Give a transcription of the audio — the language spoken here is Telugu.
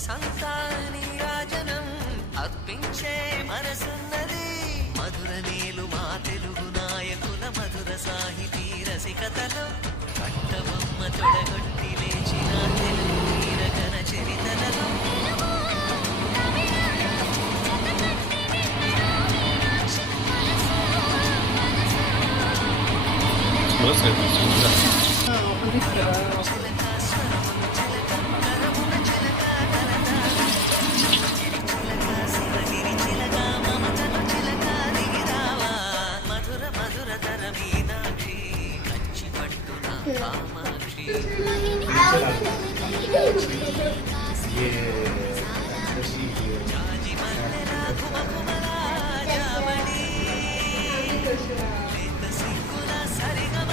సంతాని రాజనం అర్పించే మనసున్నది మధుర నేలు మా తెలుగు నాయకుల మధుర సాహితీ రసికతలో కట్టబొమ్మ తొడగొట్టి లేచిన తెలుగు వీరగణ చరితలలో మధుర మధుర తర మీనాక్షి కంచి పట్టున కామాక్షి జాజి మల్లెల ఘుమఘుమల జావళి లేత సిగ్గుల సరిగమ